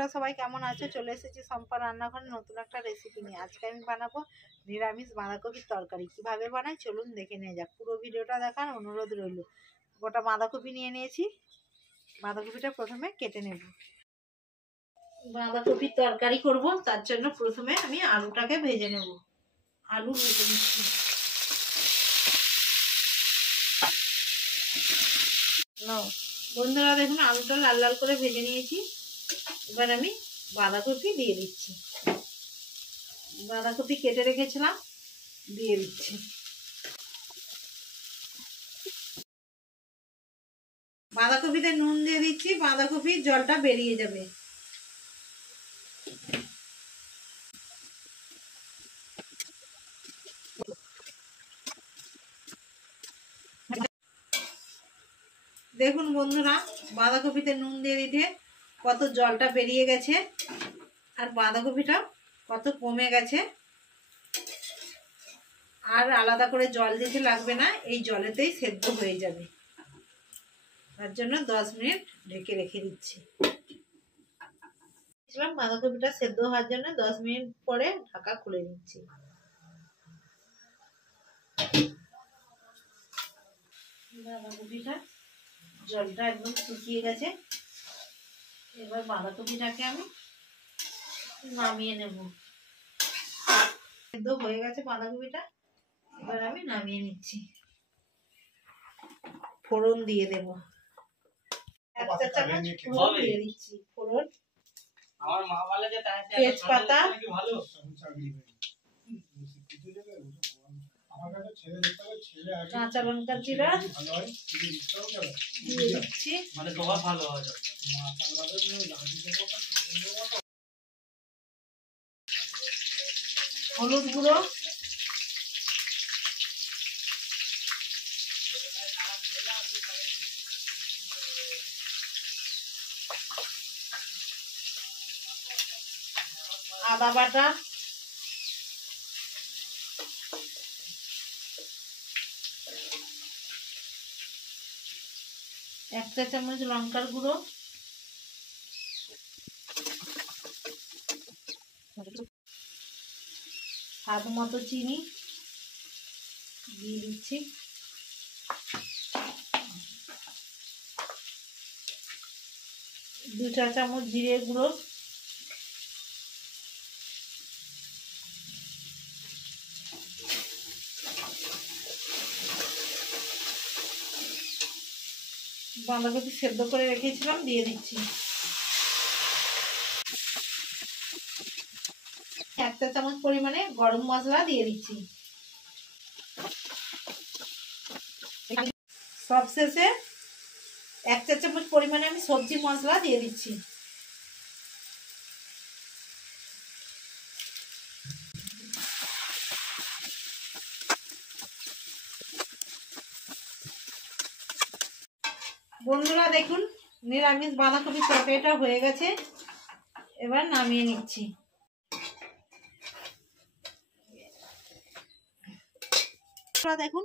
বন্ধুরা সবাই কেমন আছো? চলে এসেছি সম্পা রান্নাঘরে নতুন একটা রেসিপি নিয়ে। আজকে আমি বানাবো নিরামিষ বাঁধাকপির তরকারি। কিভাবে বানাই চলুন দেখে নিয়ে যাক। পুরো ভিডিওটা দেখার অনুরোধ রইল। গোটা বাঁধাকপি নিয়ে নিয়েছি, বাঁধাকপিটা প্রথমে কেটে নেব। বাঁধাকপির তরকারি করব, তার জন্য প্রথমে আমি আলুটাকে ভেজে নেব। আলু ভেজে নিচ্ছি। বন্ধুরা দেখুন, আলুটা লাল লাল করে ভেজে নিয়েছি। এবার আমি বাঁধাকপি দিয়ে দিচ্ছি। বাঁধাকপি কেটে রেখেছিলাম, দিয়ে দিচ্ছি। বাঁধাকপিতে নুন দিয়ে দিচ্ছি, বাঁধাকপির জলটা বেরিয়ে যাবে। দেখুন বন্ধুরা, বাঁধাকপিতে নুন দিয়ে দিতে কত জলটা বেরিয়ে গেছে, আর বাঁধাকপিটা কত কমে গেছে। আর আলাদা করে জল দিতে লাগবে না, এই জলেতেই সেদ্ধ হয়ে যাবে। তার জন্য 10 মিনিট ঢেকে রেখে দিচ্ছি। বাঁধাকপিটা সেদ্ধ হওয়ার জন্য 10 মিনিট পরে ঢাকা খুলে দিচ্ছি। বাঁধাকপিটা জলটা একদম শুকিয়ে গেছে। এবার বাঁধাকপিটাকে আমি নামিয়ে নেব। সেদ্ধ হয়ে গেছে বাঁধাকপিটা, এবার আমি নামিয়ে নিচ্ছি। ফোড়ন দিয়ে দেব, 1 চা চামচ ফোড়ন দিয়ে দিচ্ছি। ফোড়ন, আমার মা বলে যে তেজপাতা, কাঁচা লঙ্কা জিরা দিয়ে দিচ্ছি। হলুদ গুঁড়ো, আদা বাটা, এক চা চামচ লঙ্কার গুঁড়ো, স্বাদ মতো চিনি দিয়ে দিচ্ছি। দু চা চামচ জিরে গুঁড়ো, বাঁধাকপি সেদ্ধ করে রেখেছিলাম দিয়ে দিচ্ছি। 1 চা চামচ পরিমাণে গরম মশলা দিয়ে দিচ্ছি। সবশেষে 1 চা চামচ পরিমাণে আমি সবজি মশলা দিয়ে দিচ্ছি। বন্ধুরা দেখুন, নিরামিষ বাঁধাকপি তরকারিটা হয়ে গেছে। এবার নামিয়ে নিচ্ছি। দেখুন,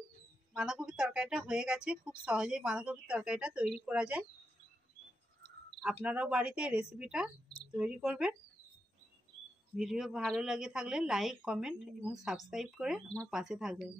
বাঁধাকপির তরকারিটা হয়ে গেছে। খুব সহজেই বাঁধাকপির তরকারিটা তৈরি করা যায়। আপনারাও বাড়িতে রেসিপিটা তৈরি করবেন। ভিডিও ভালো লাগে থাকলে লাইক, কমেন্ট এবং সাবস্ক্রাইব করে আমার পাশে থাকবেন।